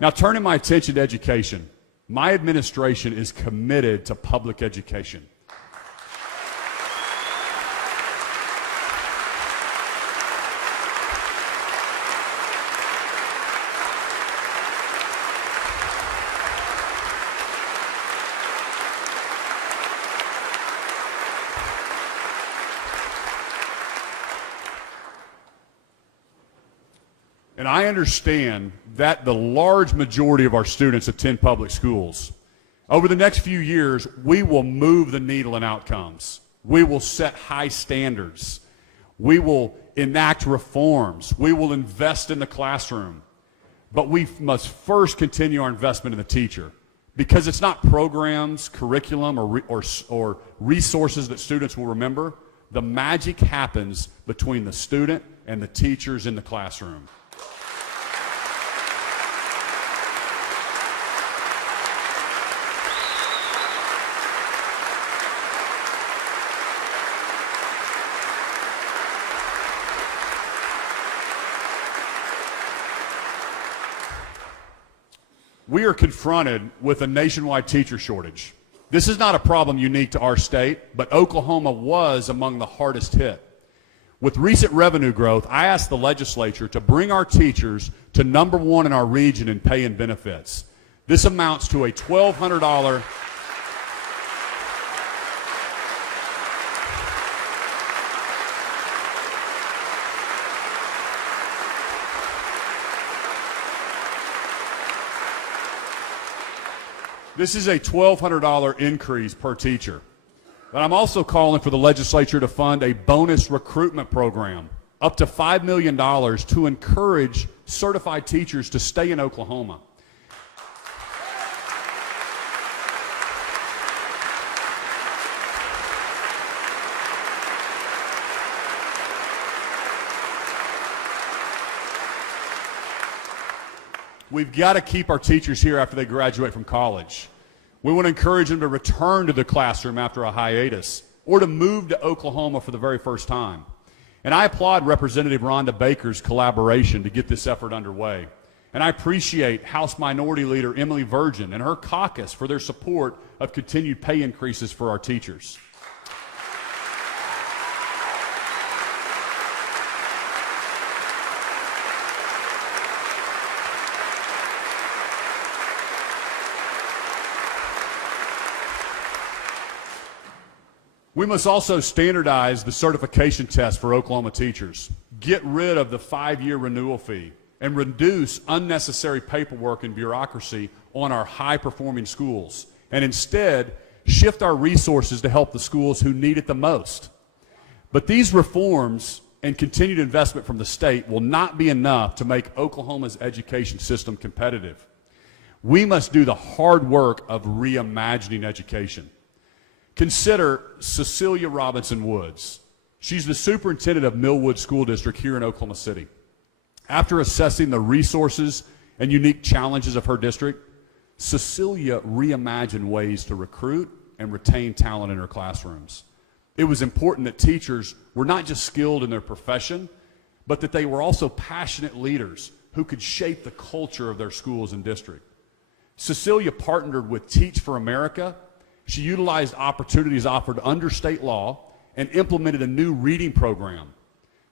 Now, turning my attention to education, my administration is committed to public education. And I understand that the large majority of our students attend public schools. Over the next few years, we will move the needle in outcomes. We will set high standards. We will enact reforms. We will invest in the classroom. But we must first continue our investment in the teacher, because it's not programs, curriculum, or resources that students will remember. The magic happens between the student and the teachers in the classroom. We are confronted with a nationwide teacher shortage. This is not a problem unique to our state, but Oklahoma was among the hardest hit. With recent revenue growth, I asked the legislature to bring our teachers to #1 in our region in pay and benefits. This amounts to a $1,200. This is a $1,200 increase per teacher. But I'm also calling for the legislature to fund a bonus recruitment program, up to $5 million, to encourage certified teachers to stay in Oklahoma. We've got to keep our teachers here after they graduate from college. We want to encourage them to return to the classroom after a hiatus, or to move to Oklahoma for the very first time. And I applaud Representative Rhonda Baker's collaboration to get this effort underway. And I appreciate House Minority Leader Emily Virgin and her caucus for their support of continued pay increases for our teachers. We must also standardize the certification test for Oklahoma teachers, get rid of the 5-year renewal fee, and reduce unnecessary paperwork and bureaucracy on our high-performing schools, and instead shift our resources to help the schools who need it the most. But these reforms and continued investment from the state will not be enough to make Oklahoma's education system competitive. We must do the hard work of reimagining education. Consider Cecilia Robinson Woods. She's the superintendent of Millwood School District here in Oklahoma City. After assessing the resources and unique challenges of her district, Cecilia reimagined ways to recruit and retain talent in her classrooms. It was important that teachers were not just skilled in their profession, but that they were also passionate leaders who could shape the culture of their schools and district. Cecilia partnered with Teach for America. She utilized opportunities offered under state law and implemented a new reading program.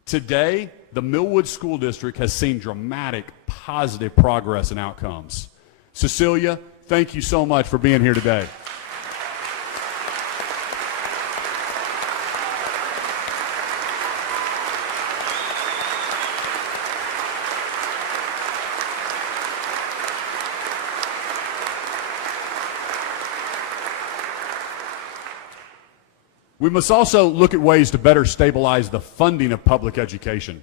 Today, the Millwood School District has seen dramatic positive progress and outcomes. Cecilia, thank you so much for being here today. We must also look at ways to better stabilize the funding of public education.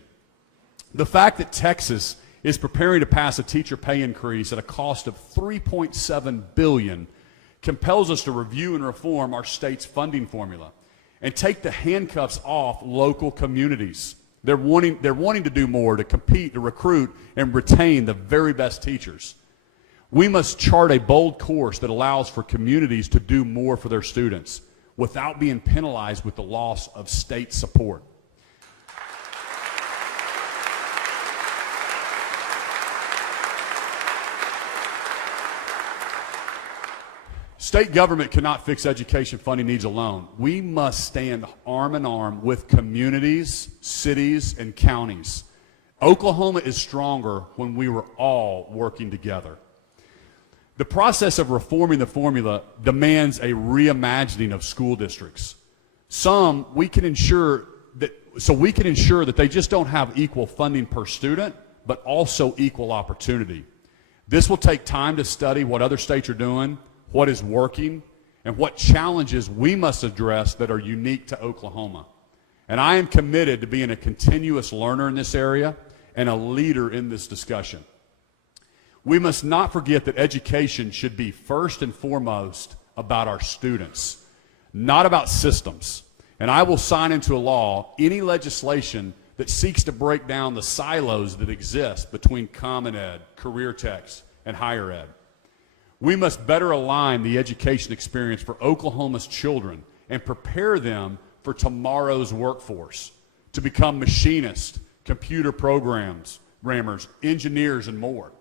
The fact that Texas is preparing to pass a teacher pay increase at a cost of $3.7 billion compels us to review and reform our state's funding formula and take the handcuffs off local communities. They're wanting to do more to compete, to recruit, and retain the very best teachers. We must chart a bold course that allows for communities to do more for their students without being penalized with the loss of state support. State government cannot fix education funding needs alone. We must stand arm in arm with communities, cities, and counties. Oklahoma is stronger when we were all working together. The process of reforming the formula demands a reimagining of school districts. We can ensure that they just don't have equal funding per student, but also equal opportunity. This will take time to study what other states are doing, what is working, and what challenges we must address that are unique to Oklahoma. And I am committed to being a continuous learner in this area and a leader in this discussion. We must not forget that education should be first and foremost about our students, not about systems. And I will sign into law any legislation that seeks to break down the silos that exist between Common Ed, career techs, and higher ed. We must better align the education experience for Oklahoma's children and prepare them for tomorrow's workforce to become machinists, computer programmers, engineers, and more.